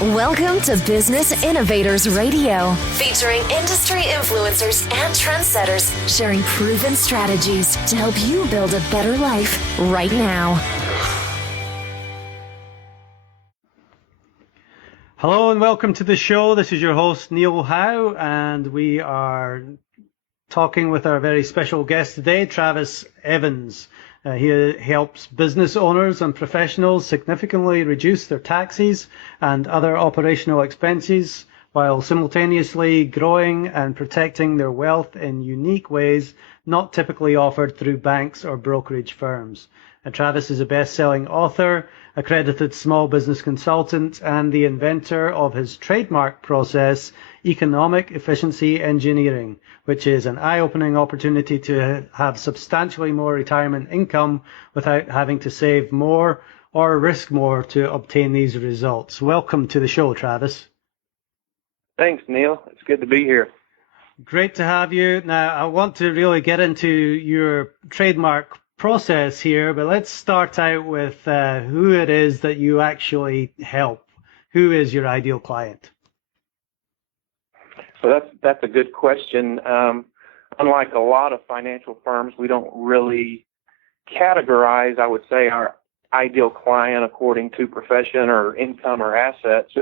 Welcome to Business Innovators Radio, featuring industry influencers and trendsetters sharing proven strategies to help you build a better life right now. Hello and welcome to the show. This is your host, Neil Howe, and we are talking with our very special guest today, Travis Evans. He helps business owners and professionals significantly reduce their taxes and other operational expenses while simultaneously growing and protecting their wealth in unique ways not typically offered through banks or brokerage firms. Travis is a best-selling author, accredited small business consultant, and the inventor of his trademark process, economic efficiency engineering, which is an eye-opening opportunity to have substantially more retirement income without having to save more or risk more to obtain these results. Welcome to the show, Travis. Thanks, Neil. It's good to be here. Great to have you. Now, I want to really get into your trademark process here, but let's start out with who it is that you actually help. Who is your ideal client? So that's a good question. Unlike a lot of financial firms, we don't really categorize, I would say, our ideal client according to profession or income or assets.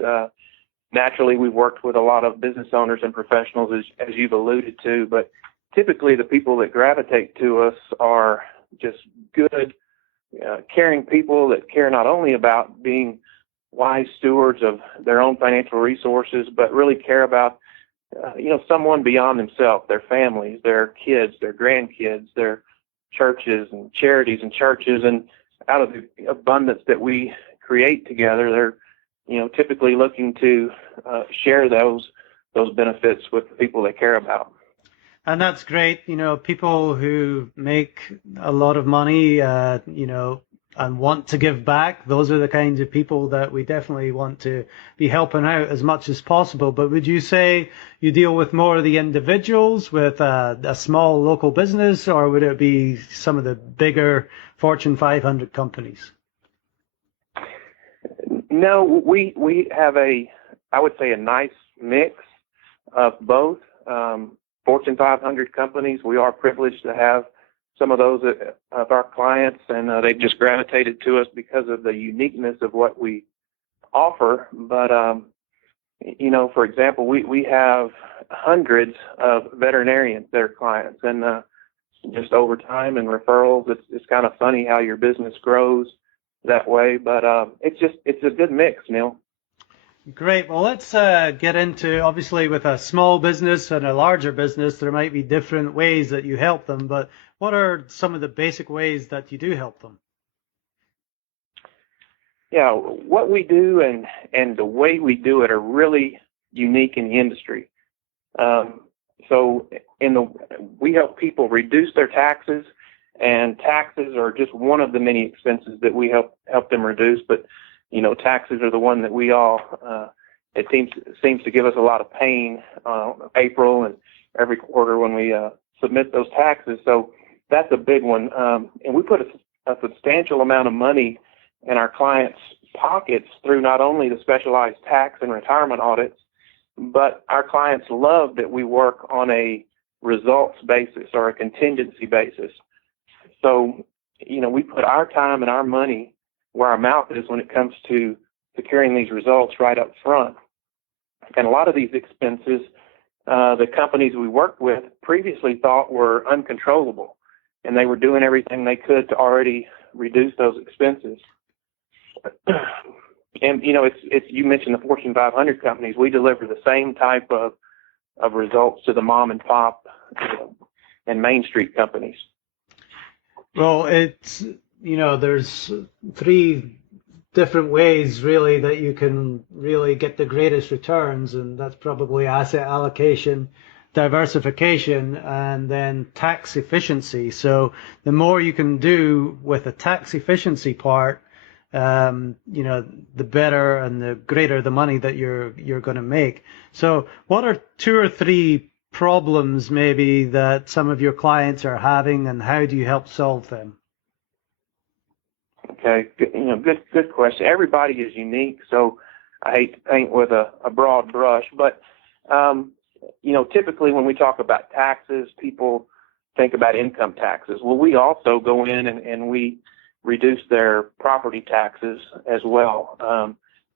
Naturally, we've worked with a lot of business owners and professionals, as you've alluded to, but typically the people that gravitate to us are just good, caring people that care not only about being wise stewards of their own financial resources, but really care about, someone beyond themselves, their families, their kids, their grandkids, their churches and charities and churches. And out of the abundance that we create together, they're, typically looking to share those benefits with the people they care about. And that's great. People who make a lot of money, and want to give back, those are the kinds of people that we definitely want to be helping out as much as possible. But would you say you deal with more of the individuals with a small local business, or would it be some of the bigger Fortune 500 companies? No, we have I would say a nice mix of both. Fortune 500 companies, we are privileged to have some of those of our clients, and they've just gravitated to us because of the uniqueness of what we offer. But, for example, we have hundreds of veterinarians that are clients, and just over time and referrals, it's kind of funny how your business grows that way. But it's a good mix, Neil. Great. Well, let's get into, obviously, with a small business and a larger business, there might be different ways that you help them, but what are some of the basic ways that you do help them? Yeah, what we do and the way we do it are really unique in the industry. So we help people reduce their taxes, and taxes are just one of the many expenses that we help them reduce, but taxes are the one that we all, it seems to give us a lot of pain, April and every quarter when we submit those taxes. So that's a big one. And we put a substantial amount of money in our clients' pockets through not only the specialized tax and retirement audits, but our clients love that we work on a results basis or a contingency basis. So, we put our time and our money where our mouth is when it comes to securing these results right up front. And a lot of these expenses, the companies we worked with previously thought were uncontrollable, and they were doing everything they could to already reduce those expenses. And, it's you mentioned the Fortune 500 companies. We deliver the same type of results to the mom and pop and Main Street companies. Well, it's, there's three different ways really that you can really get the greatest returns, and that's probably asset allocation, diversification, and then tax efficiency. So the more you can do with the tax efficiency part, the better and the greater the money that you're going to make. So what are two or three problems maybe that some of your clients are having, and how do you help solve them? Okay, good question. Everybody is unique, so I hate to paint with a broad brush, but typically when we talk about taxes, people think about income taxes. Well, we also go in and we reduce their property taxes as well.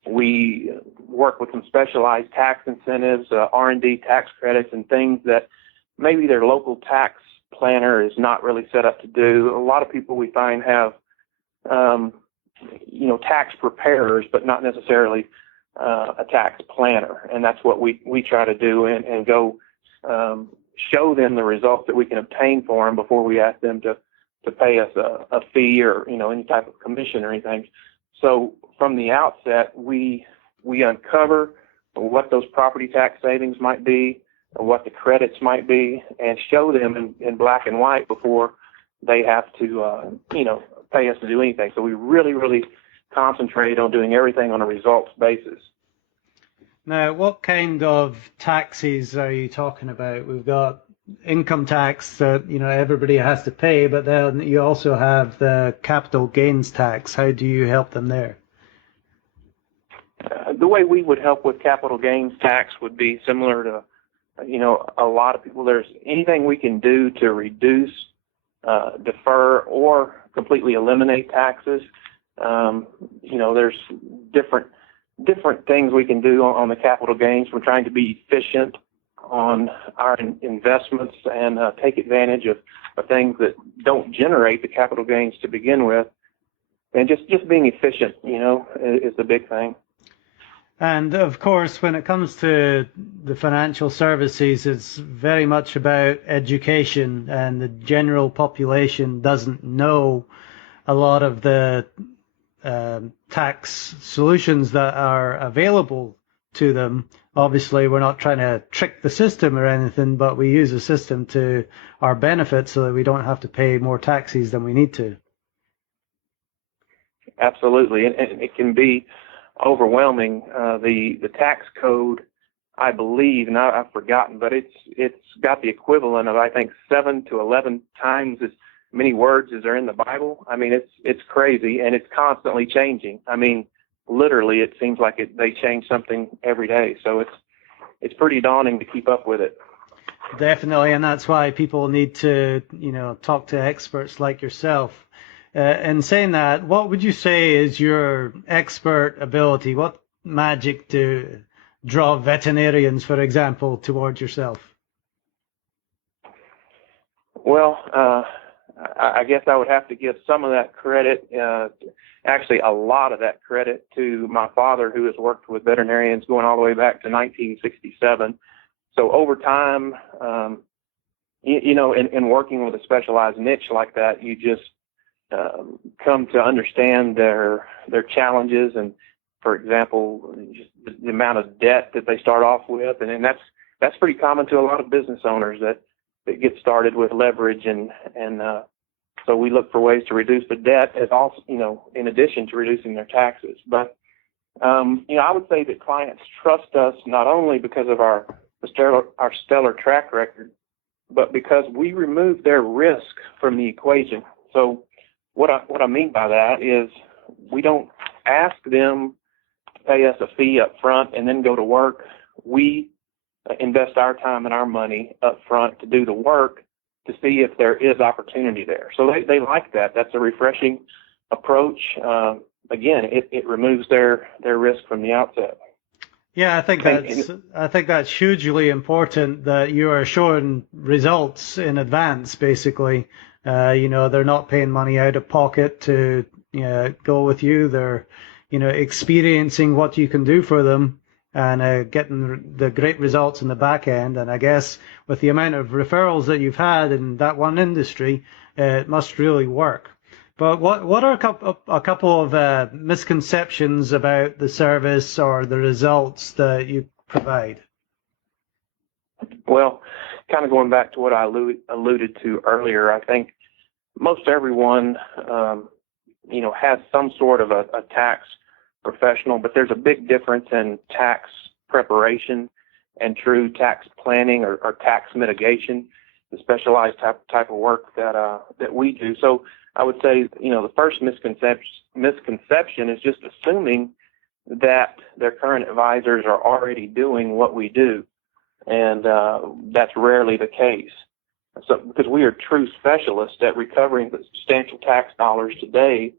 We work with some specialized tax incentives, R&D tax credits, and things that maybe their local tax planner is not really set up to do. A lot of people we find have, tax preparers, but not necessarily a tax planner. And that's what we try to do and go show them the results that we can obtain for them before we ask them to pay us a fee or, any type of commission or anything. So from the outset, we uncover what those property tax savings might be, or what the credits might be, and show them in black and white before they have to, pay us to do anything. So we really, really concentrate on doing everything on a results basis. Now, what kind of taxes are you talking about? We've got income tax that, everybody has to pay, but then you also have the capital gains tax. How do you help them there? The way we would help with capital gains tax would be similar to, a lot of people. There's anything we can do to reduce, defer, or completely eliminate taxes. There's different things we can do on the capital gains. We're trying to be efficient on our investments and take advantage of things that don't generate the capital gains to begin with. And just being efficient, is the big thing. And of course, when it comes to the financial services, it's very much about education, and the general population doesn't know a lot of the tax solutions that are available to them. Obviously, we're not trying to trick the system or anything, but we use the system to our benefit so that we don't have to pay more taxes than we need to. Absolutely, and it can be overwhelming. The tax code, I believe, and I've forgotten, but it's got the equivalent of, I think, 7 to 11 times as many words as are in the Bible. I mean, it's crazy, and it's constantly changing. I mean, literally, it seems like they change something every day. So it's pretty daunting to keep up with it. Definitely, and that's why people need to, talk to experts like yourself. In saying that, what would you say is your expert ability? What magic to draw veterinarians, for example, towards yourself? Well, I guess I would have to give some of that credit, actually a lot of that credit, to my father, who has worked with veterinarians going all the way back to 1967. So over time, in working with a specialized niche like that, you just come to understand their challenges, and, for example, just the amount of debt that they start off with, and that's pretty common to a lot of business owners that get started with leverage, and so we look for ways to reduce the debt, as also, in addition to reducing their taxes. But I would say that clients trust us not only because of our stellar track record, but because we remove their risk from the equation. So what I mean by that is we don't ask them to pay us a fee up front and then go to work. We invest our time and our money up front to do the work to see if there is opportunity there. So they like that. That's a refreshing approach. Again, it removes their risk from the outset. Yeah, I think that's hugely important, that you are showing results in advance, basically. They're not paying money out of pocket to go with you. They're experiencing what you can do for them and getting the great results in the back end. And I guess with the amount of referrals that you've had in that one industry, it must really work. But what are a couple of misconceptions about the service or the results that you provide? Well, kind of going back to what I alluded to earlier, I think most everyone, has some sort of a tax professional, but there's a big difference in tax preparation and true tax planning or tax mitigation, the specialized type of work that we do. So I would say, the first misconception is just assuming that their current advisors are already doing what we do. And that's rarely the case. So, because we are true specialists at recovering the substantial tax dollars today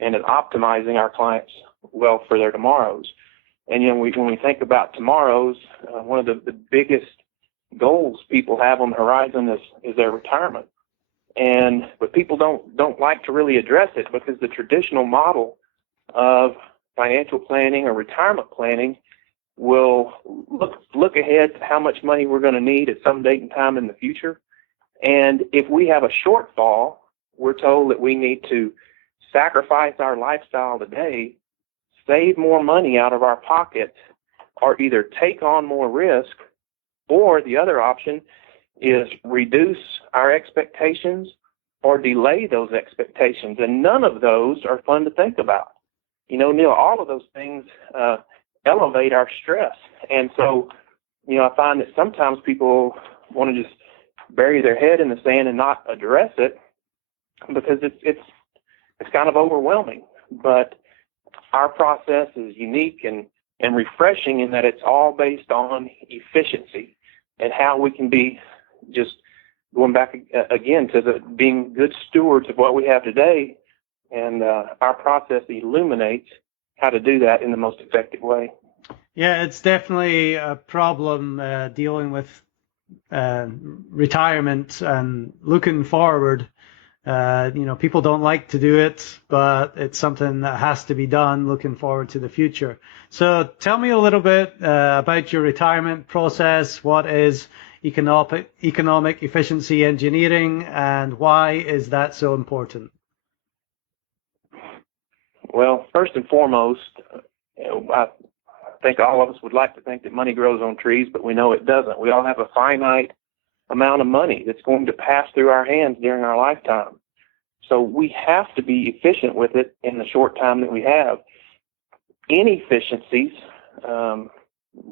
and at optimizing our clients' wealth for their tomorrows. And, when we think about tomorrows, one of the biggest goals people have on the horizon is their retirement. But people don't like to really address it, because the traditional model of financial planning or retirement planning will look ahead to how much money we're going to need at some date and time in the future. And if we have a shortfall, we're told that we need to sacrifice our lifestyle today, save more money out of our pocket, or either take on more risk, or the other option is reduce our expectations or delay those expectations. And none of those are fun to think about. Neil, all of those things elevate our stress. And so, I find that sometimes people want to just bury their head in the sand and not address it, because it's kind of overwhelming. But our process is unique and refreshing in that it's all based on efficiency and how we can be, just going back again to being good stewards of what we have today. And our process illuminates how to do that in the most effective way. Yeah, it's definitely a problem dealing with retirement and looking forward. People don't like to do it, but it's something that has to be done looking forward to the future. So tell me a little bit about your retirement process. What is economic efficiency engineering, and why is that so important? Well, first and foremost, I think all of us would like to think that money grows on trees, but we know it doesn't. We all have a finite amount of money that's going to pass through our hands during our lifetime. So we have to be efficient with it in the short time that we have. Inefficiencies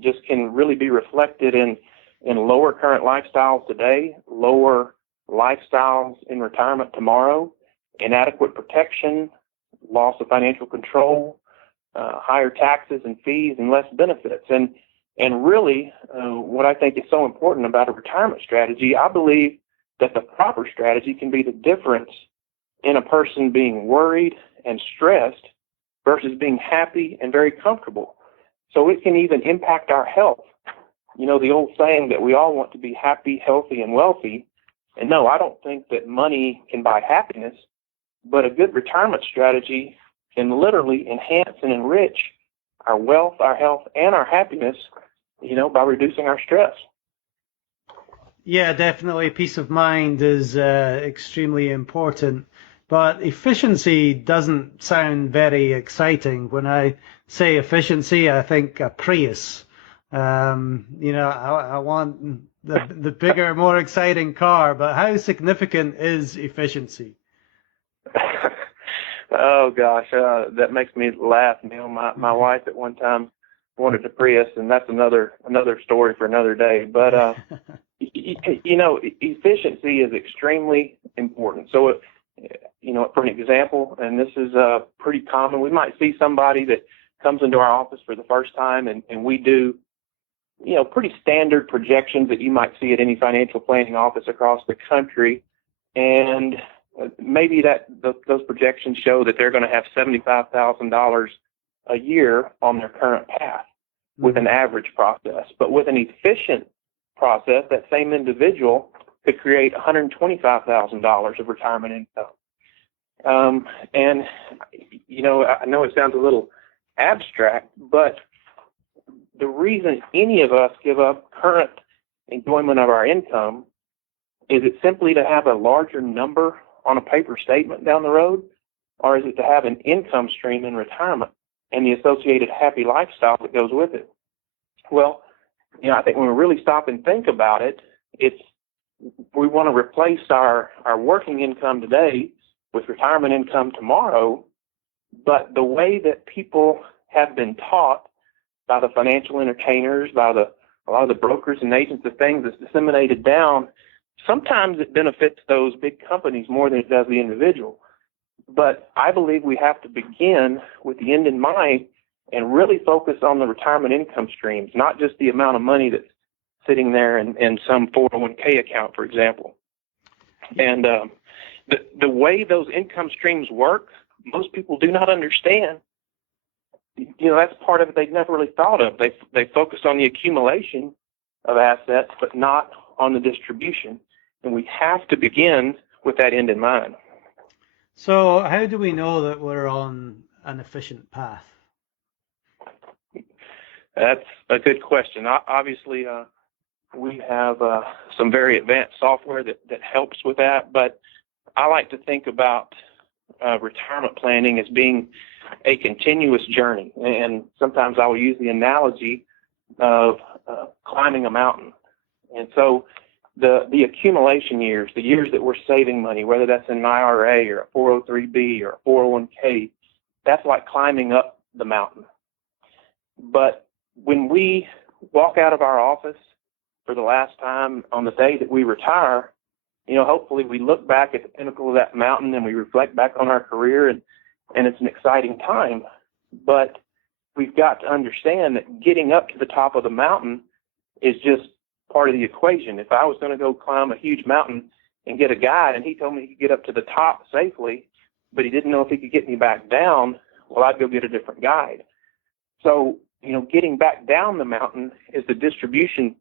just can really be reflected in lower current lifestyles today, lower lifestyles in retirement tomorrow, inadequate protection, loss of financial control, higher taxes and fees, and less benefits. And really, what I think is so important about a retirement strategy, I believe that the proper strategy can be the difference in a person being worried and stressed versus being happy and very comfortable. So it can even impact our health. The old saying that we all want to be happy, healthy, and wealthy. And no, I don't think that money can buy happiness, but a good retirement strategy can literally enhance and enrich our wealth, our health, and our happiness, by reducing our stress. Yeah, definitely. Peace of mind is extremely important, but efficiency doesn't sound very exciting. When I say efficiency, I think a Prius. I want the bigger, more exciting car, but how significant is efficiency? Oh gosh, that makes me laugh, Neil. My wife at one time wanted a Prius, and that's another story for another day. But efficiency is extremely important. So, for an example, and this is pretty common, we might see somebody that comes into our office for the first time, and we do, pretty standard projections that you might see at any financial planning office across the country, and maybe those projections show that they're going to have $75,000 a year on their current path with an average process. But with an efficient process, that same individual could create $125,000 of retirement income. And, I know it sounds a little abstract, but the reason any of us give up current enjoyment of our income is it simply to have a larger number on a paper statement down the road, or is it to have an income stream in retirement and the associated happy lifestyle that goes with it? Well, I think when we really stop and think about it, we want to replace our working income today with retirement income tomorrow. But the way that people have been taught by the financial entertainers, by a lot of the brokers and agents of things that's disseminated down, sometimes it benefits those big companies more than it does the individual. But I believe we have to begin with the end in mind and really focus on the retirement income streams, not just the amount of money that's sitting there in some 401k account, for example. And the way those income streams work, most people do not understand. That's part of it they've never really thought of. They focus on the accumulation of assets, but not on the distribution. And we have to begin with that end in mind. So how do we know that we're on an efficient path? That's a good question. Obviously, we have some very advanced software that helps with that, but I like to think about retirement planning as being a continuous journey. And sometimes I will use the analogy of climbing a mountain. And so the accumulation years, the years that we're saving money, whether that's in an IRA or a 403B or a 401k, that's like climbing up the mountain. But when we walk out of our office for the last time on the day that we retire, hopefully we look back at the pinnacle of that mountain and we reflect back on our career, and it's an exciting time. But we've got to understand that getting up to the top of the mountain is just part of the equation. If I was going to go climb a huge mountain and get a guide and he told me he could get up to the top safely, but he didn't know if he could get me back down, well, I'd go get a different guide. So, getting back down the mountain is the distribution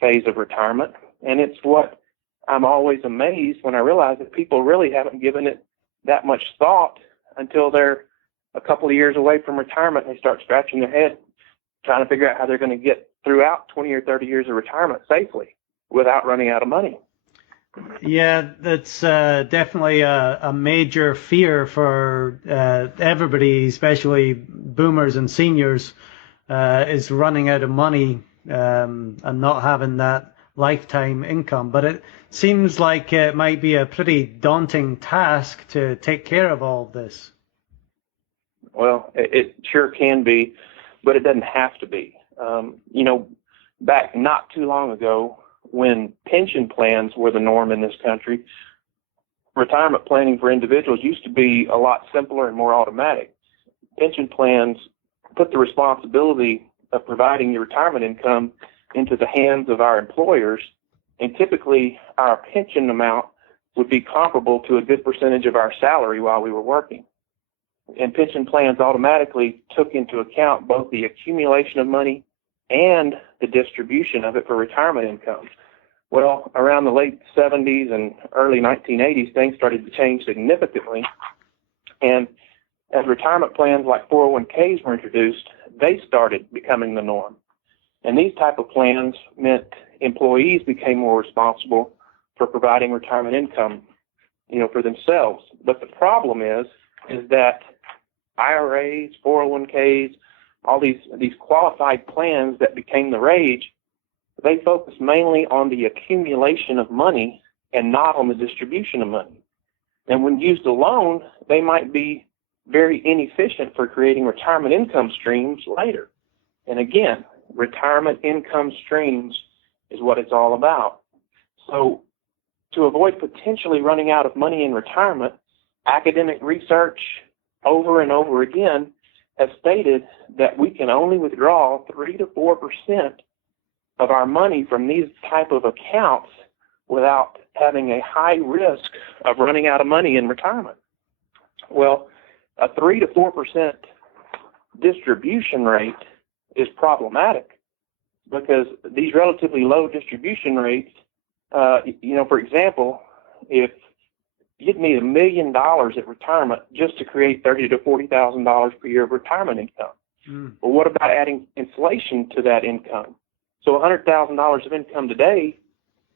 phase of retirement. And it's what I'm always amazed when I realize that people really haven't given it that much thought until they're a couple of years away from retirement and they start scratching their head trying to figure out how they're going to get throughout 20 or 30 years of retirement safely without running out of money. Yeah, that's definitely a major fear for everybody, especially boomers and seniors, is running out of money and not having that lifetime income. But it seems like it might be a pretty daunting task to take care of all of this. Well, it sure can be, but it doesn't have to be. Back not too long ago, when pension plans were the norm in this country, retirement planning for individuals used to be a lot simpler and more automatic. Pension plans put the responsibility of providing your retirement income into the hands of our employers, and typically our pension amount would be comparable to a good percentage of our salary while we were working. And pension plans automatically took into account both the accumulation of money and the distribution of it for retirement income. Well, around the late 70s and early 1980s, things started to change significantly. And as retirement plans like 401ks were introduced, they started becoming the norm. And these type of plans meant employees became more responsible for providing retirement income, for themselves. But the problem is that IRAs, 401ks, all these qualified plans that became the rage, they focus mainly on the accumulation of money and not on the distribution of money. And when used alone, they might be very inefficient for creating retirement income streams later. And again, retirement income streams is what it's all about. So to avoid potentially running out of money in retirement, academic research over and over again has stated that we can only withdraw 3 to 4% of our money from these type of accounts without having a high risk of running out of money in retirement. Well, a 3 to 4% distribution rate is problematic because these relatively low distribution rates, for example, if you'd need $1 million at retirement just to create $30,000 to $40,000 per year of retirement income. Well, what about adding inflation to that income? So $100,000 of income today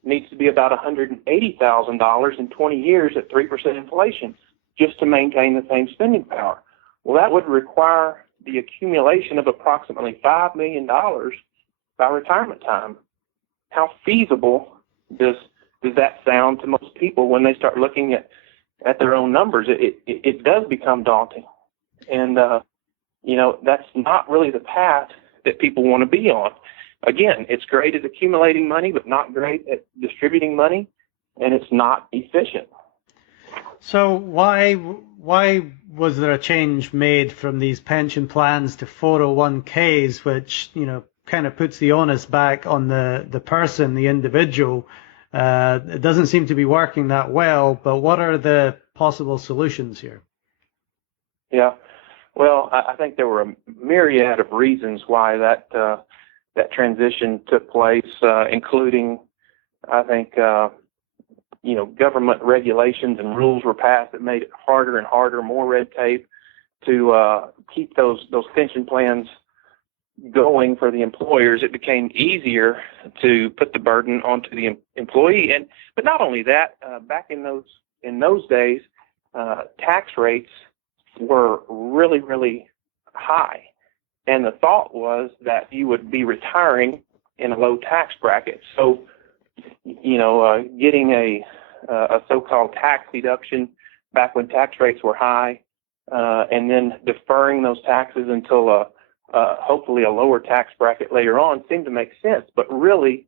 needs to be about $180,000 in 20 years at 3% inflation just to maintain the same spending power. Well, that would require the accumulation of approximately $5 million by retirement time. How feasible does that sound to most people when they start looking at their own numbers? It does become daunting. And, that's not really the path that people want to be on. Again, it's great at accumulating money, but not great at distributing money, and it's not efficient. So why was there a change made from these pension plans to 401ks, which, kind of puts the onus back on the person, the individual? It doesn't seem to be working that well, but what are the possible solutions here? Yeah, well, I think there were a myriad of reasons why that transition took place, including, I think, government regulations and rules were passed that made it harder and harder, more red tape to keep those pension plans going for the employers. It became easier to put the burden onto the employee, but not only that, back in those days, tax rates were really, really high, and the thought was that you would be retiring in a low tax bracket. So, getting a so-called tax deduction back when tax rates were high, and then deferring those taxes until hopefully a lower tax bracket later on seemed to make sense. But really,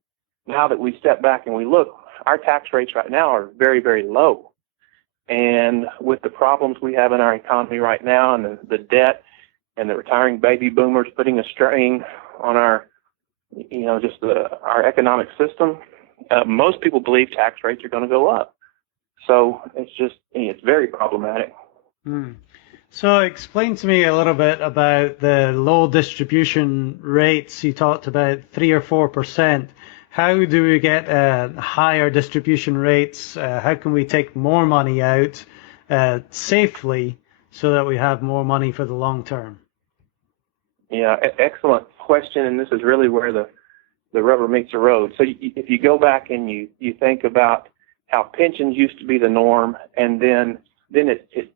now that we step back and we look, our tax rates right now are very, very low. And with the problems we have in our economy right now, and the debt and the retiring baby boomers putting a strain on our, our economic system, most people believe tax rates are going to go up. So it's very problematic. So explain to me a little bit about the low distribution rates. You talked about 3 or 4%. How do we get higher distribution rates? How can we take more money out safely so that we have more money for the long term? Yeah, excellent question. And this is really where the rubber meets the road. So if you go back and you think about how pensions used to be the norm, and then it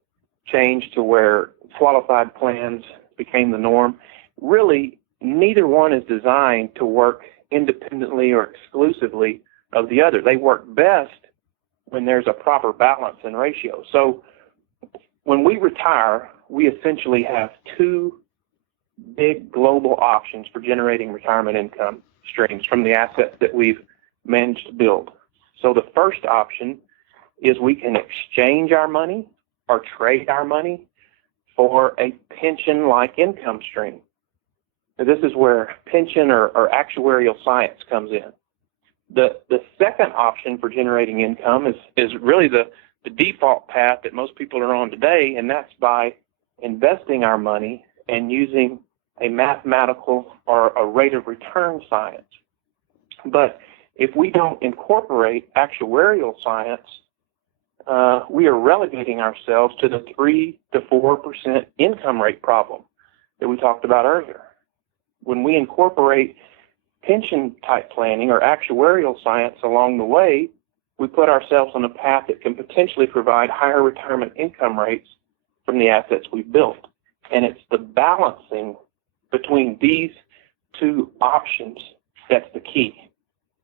changed to where qualified plans became the norm, really neither one is designed to work independently or exclusively of the other. They work best when there's a proper balance and ratio. So when we retire, we essentially have two big global options for generating retirement income streams from the assets that we've managed to build. So the first option is we can exchange our money or trade our money for a pension-like income stream. Now, this is where pension or actuarial science comes in. The second option for generating income is really the default path that most people are on today, and that's by investing our money and using a mathematical or a rate of return science. But if we don't incorporate actuarial science, we are relegating ourselves to the 3 to 4% income rate problem that we talked about earlier. When we incorporate pension type planning or actuarial science along the way, we put ourselves on a path that can potentially provide higher retirement income rates from the assets we've built. And it's the balancing between these two options that's the key.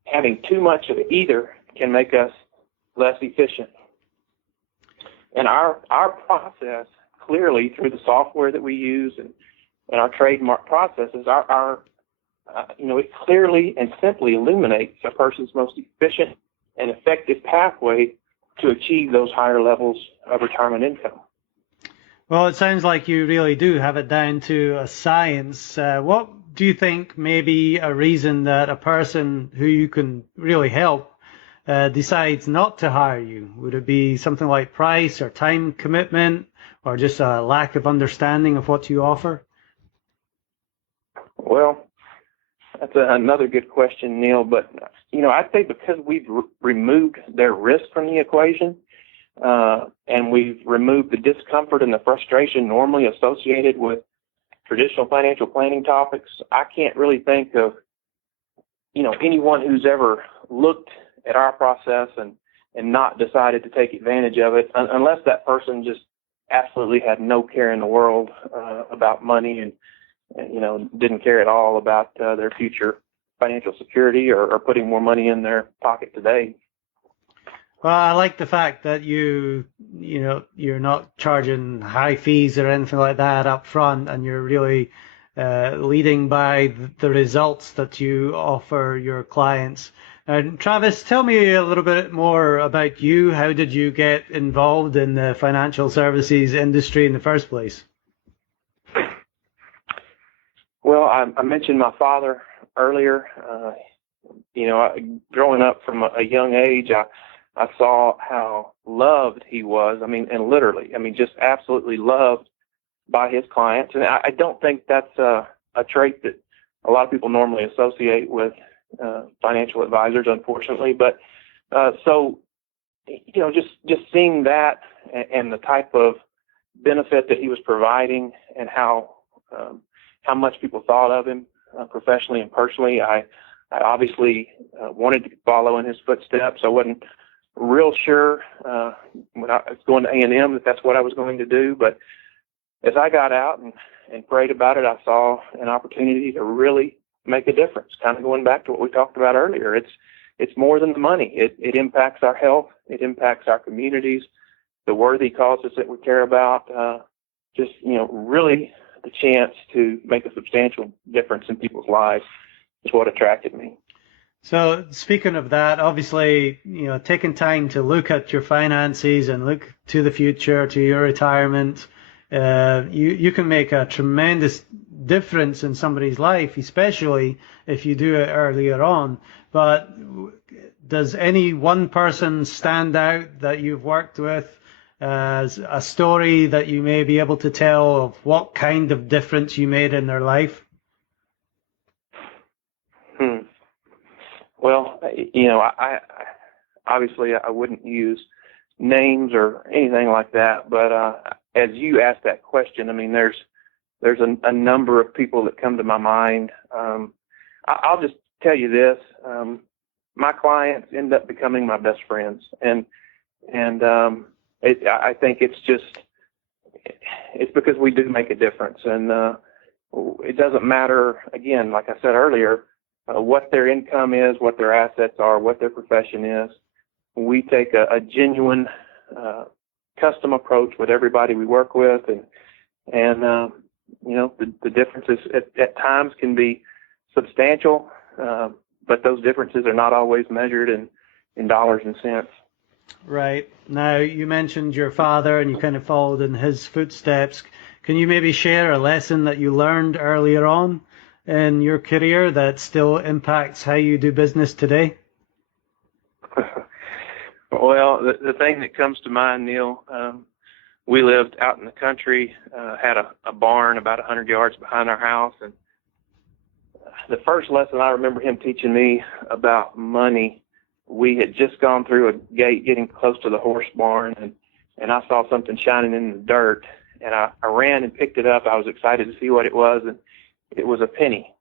Having too much of either can make us less efficient. And our process, clearly through the software that we use and our trademark processes, it clearly and simply illuminates a person's most efficient and effective pathway to achieve those higher levels of retirement income. Well, it sounds like you really do have it down to a science. What do you think may be a reason that a person who you can really help decides not to hire you? Would it be something like price or time commitment or just a lack of understanding of what you offer? Well, that's another good question, Neil. But, I'd say because we've removed their risk from the equation, and we've removed the discomfort and the frustration normally associated with traditional financial planning topics, I can't really think of, anyone who's ever looked at our process and not decided to take advantage of it, unless that person just absolutely had no care in the world about money and didn't care at all about their future financial security or putting more money in their pocket today. Well, I like the fact that you're not charging high fees or anything like that up front, and you're really leading by the results that you offer your clients. And Travis, tell me a little bit more about you. How did you get involved in the financial services industry in the first place? Well, I mentioned my father earlier. Growing up from a young age, I saw how loved he was. And literally, just absolutely loved by his clients. And I don't think that's a trait that a lot of people normally associate with financial advisors, unfortunately. But just seeing that and the type of benefit that he was providing and how much people thought of him professionally and personally, I obviously wanted to follow in his footsteps. I wasn't real sure when I was going to A&M that that's what I was going to do, but as I got out and prayed about it, I saw an opportunity to really make a difference. Kind of going back to what we talked about earlier, it's more than the money. It impacts our health, it impacts our communities, the worthy causes that we care about. Really the chance to make a substantial difference in people's lives is what attracted me. So speaking of that, obviously, taking time to look at your finances and look to the future, to your retirement, you can make a tremendous difference in somebody's life, especially if you do it earlier on. But does any one person stand out that you've worked with as a story that you may be able to tell of what kind of difference you made in their life? Well, I obviously I wouldn't use names or anything like that, but as you asked that question, there's a number of people that come to my mind. I'll just tell you this: my clients end up becoming my best friends, and I think it's because we do make a difference, and it doesn't matter. Again, like I said earlier, what their income is, what their assets are, what their profession is. We take a genuine, custom approach with everybody we work with, and the differences at times can be substantial, but those differences are not always measured in dollars and cents. Right. Now, you mentioned your father and you kind of followed in his footsteps. Can you maybe share a lesson that you learned earlier on in your career that still impacts how you do business today? Well, the thing that comes to mind, Neil, we lived out in the country, had a barn about 100 yards behind our house. And the first lesson I remember him teaching me about money, we had just gone through a gate getting close to the horse barn, and I saw something shining in the dirt, and I ran and picked it up. I was excited to see what it was, and it was a penny.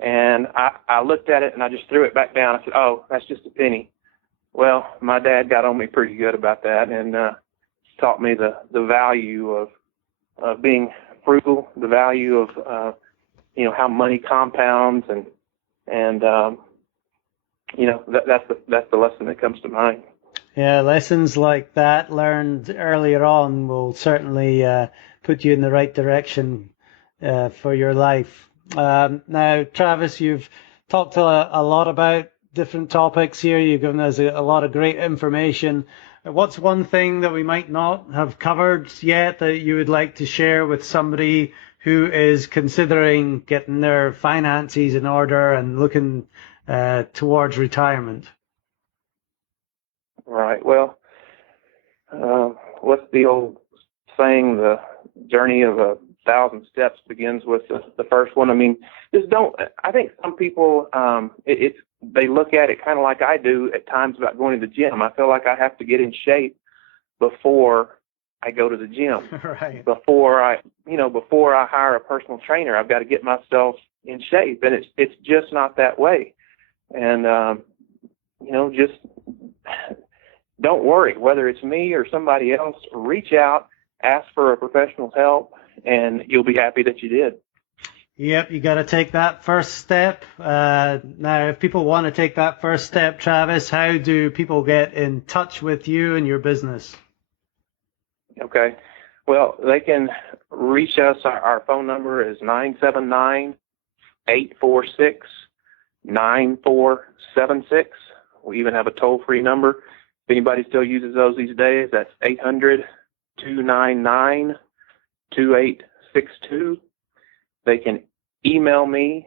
And I looked at it, and I just threw it back down. I said, "Oh, that's just a penny." Well, my dad got on me pretty good about that, and taught me the value of being frugal, the value of how money compounds, and that's the lesson that comes to mind. Yeah, lessons like that learned earlier on will certainly put you in the right direction for your life. Now, Travis, you've talked a lot about different topics here. You've given us a lot of great information. What's one thing that we might not have covered yet that you would like to share with somebody who is considering getting their finances in order and looking towards retirement? Right. Well, what's the old saying? The journey of 1,000 steps begins with the first one. I think some people, they look at it kind of like I do at times about going to the gym. I feel like I have to get in shape before I go to the gym. Right. Before I hire a personal trainer, I've got to get myself in shape, and it's just not that way. And just don't worry whether it's me or somebody else. Reach out, ask for a professional's help, and you'll be happy that you did. Yep, you got to take that first step. Now, if people want to take that first step, Travis, how do people get in touch with you and your business? Okay. Well, they can reach us. Our phone number is 979-846-9666. We even have a toll-free number. If anybody still uses those these days, that's 800-299-2862. They can email me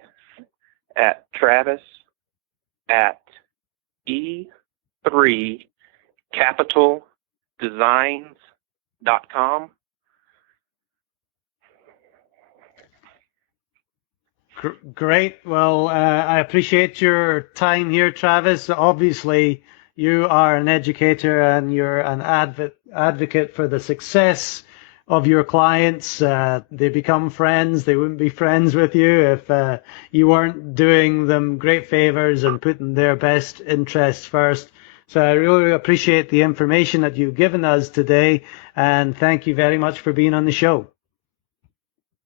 at travis@e3capitaldesigns.com. Great. Well, I appreciate your time here, Travis. Obviously, you are an educator and you're an advocate for the success of your clients. They become friends. They wouldn't be friends with you if you weren't doing them great favors and putting their best interests first. So I really appreciate the information that you've given us today, and thank you very much for being on the show.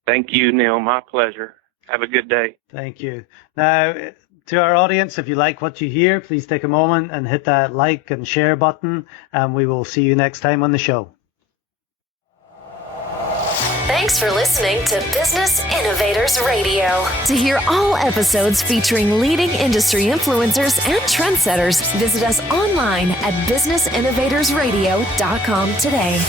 Thank you, Neil. My pleasure. Have a good day. Thank you. Now, to our audience, if you like what you hear, please take a moment and hit that like and share button, and we will see you next time on the show. Thanks for listening to Business Innovators Radio. To hear all episodes featuring leading industry influencers and trendsetters, visit us online at businessinnovatorsradio.com today.